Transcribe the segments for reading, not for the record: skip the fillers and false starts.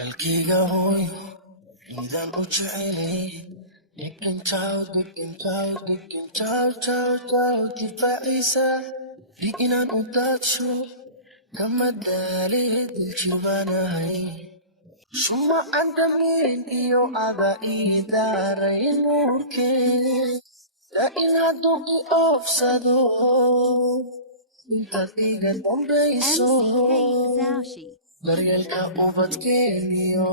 dalkayga hooyo ciidan u jecelay degan jaw difaaciisa dig inaan u daadsho kama daalin diljibaanahay shuma andamin iyo ada idaaray nuurkee laain hadduu i oofsado intaad iga dambayso daryeelka ubadkeeniyo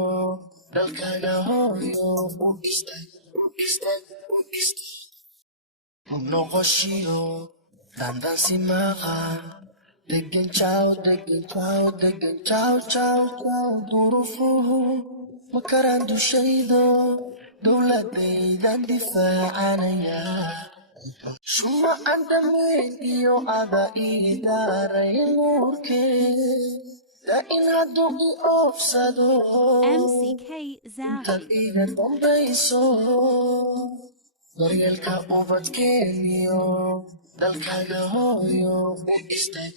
dalkaaga hooyo u istag u noqoshiyo dandansi maqan degan jaw durufuhu makaraan dushaydo dowladaydan difaacanaya shuma andamin iyo ada idaaray nuurkee laain hadduu i oofsado intaad iga dambayso daryeelka ubadkeeniyo dalkaaga hooyo u istag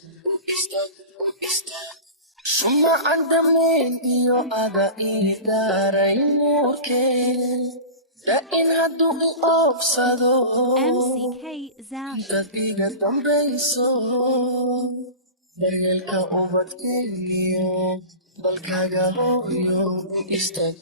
shuma andamin iyo ada idaaray nuurkee laain hadduu i oofsado intaad iga dambayso daryeelka ubadkeeniyo dalkaaga hooyo u istag